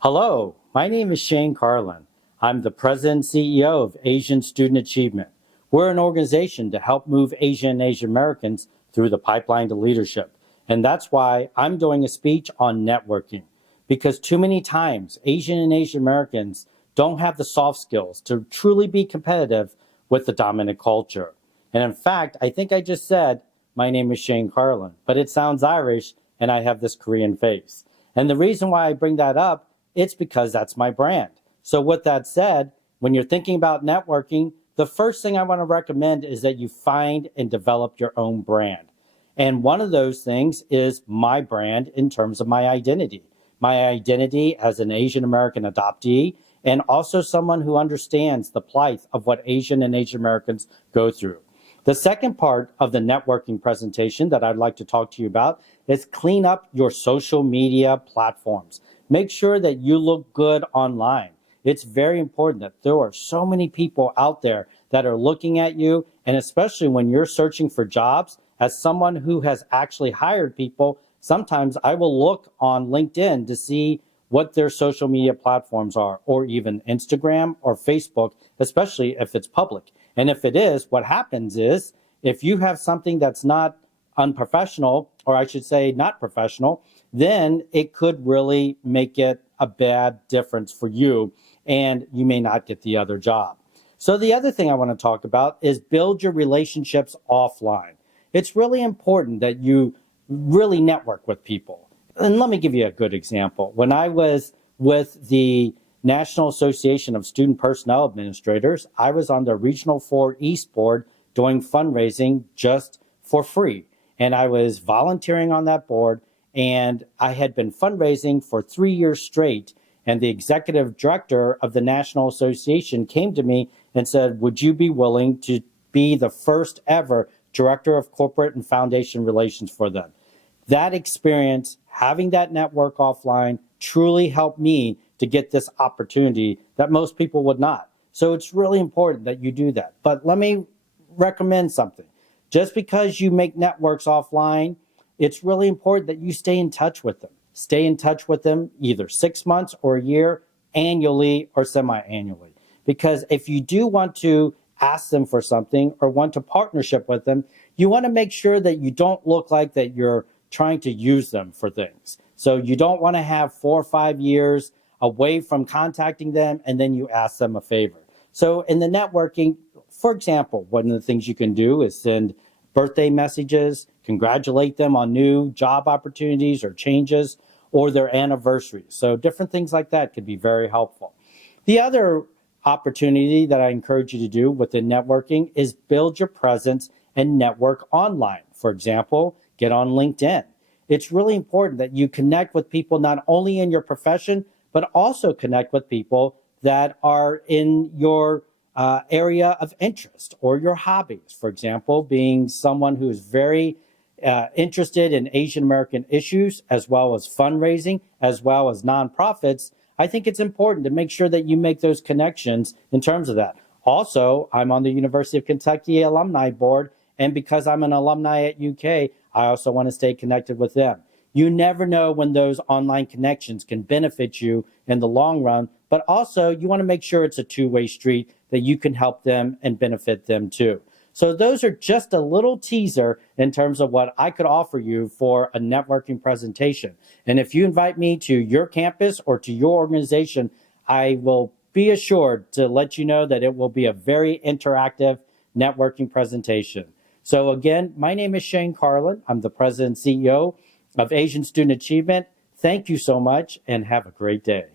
Hello, my name is Shane Carlin. I'm the President and CEO of Asian Student Achievement. We're an organization to help move Asian and Asian Americans through the pipeline to leadership. And that's why I'm doing a speech on networking, because too many times Asian and Asian Americans don't have the soft skills to truly be competitive with the dominant culture. And in fact, I think I just said, my name is Shane Carlin, but it sounds Irish and I have this Korean face. And the reason why I bring that up, it's because that's my brand. So with that said, when you're thinking about networking, the first thing I want to recommend is that you find and develop your own brand. And one of those things is my brand in terms of my identity as an Asian American adoptee, and also someone who understands the plight of what Asian and Asian Americans go through. The second part of the networking presentation that I'd like to talk to you about is clean up your social media platforms. Make sure that you look good online. It's very important that there are so many people out there that are looking at you, and especially when you're searching for jobs, as someone who has actually hired people, sometimes I will look on LinkedIn to see what their social media platforms are, or even Instagram or Facebook, especially if it's public. And if it is, what happens is if you have something that's not unprofessional, or I should say not professional, then it could really make it a bad difference for you and you may not get the other job. So the other thing I want to talk about is build your relationships offline. It's really important that you really network with people. And let me give you a good example. When I was with the National Association of Student Personnel Administrators, I was on the Regional 4 East Board doing fundraising just for free. And I was volunteering on that board, and I had been fundraising for 3 years straight. And the executive director of the National Association came to me and said, would you be willing to be the first ever director of corporate and foundation relations for them? That experience, having that network offline, truly helped me to get this opportunity that most people would not. So it's really important that you do that. But let me recommend something. Just because you make networks offline, it's really important that you stay in touch with them. Stay in touch with them either 6 months or a year, annually or semi-annually. Because if you do want to ask them for something or want to partnership with them, you want to make sure that you don't look like that you're trying to use them for things. So you don't want to have 4 or 5 years away from contacting them and then you ask them a favor. So in the networking, for example, one of the things you can do is send birthday messages, congratulate them on new job opportunities or changes, or their anniversaries. So different things like that could be very helpful. The other opportunity that I encourage you to do within networking is build your presence and network online. For example, get on LinkedIn. It's really important that you connect with people not only in your profession, but also connect with people that are in your area of interest or your hobbies. For example, being someone who is very interested in Asian American issues, as well as fundraising, as well as nonprofits, I think it's important to make sure that you make those connections in terms of that. Also, I'm on the University of Kentucky Alumni Board, and because I'm an alumni at UK, I also want to stay connected with them. You never know when those online connections can benefit you in the long run, but also you want to make sure it's a two-way street that you can help them and benefit them too. So those are just a little teaser in terms of what I could offer you for a networking presentation. And if you invite me to your campus or to your organization, I will be assured to let you know that it will be a very interactive networking presentation. So again, my name is Shane Carlin. I'm the President and CEO of Asian Student Achievement. Thank you so much and have a great day.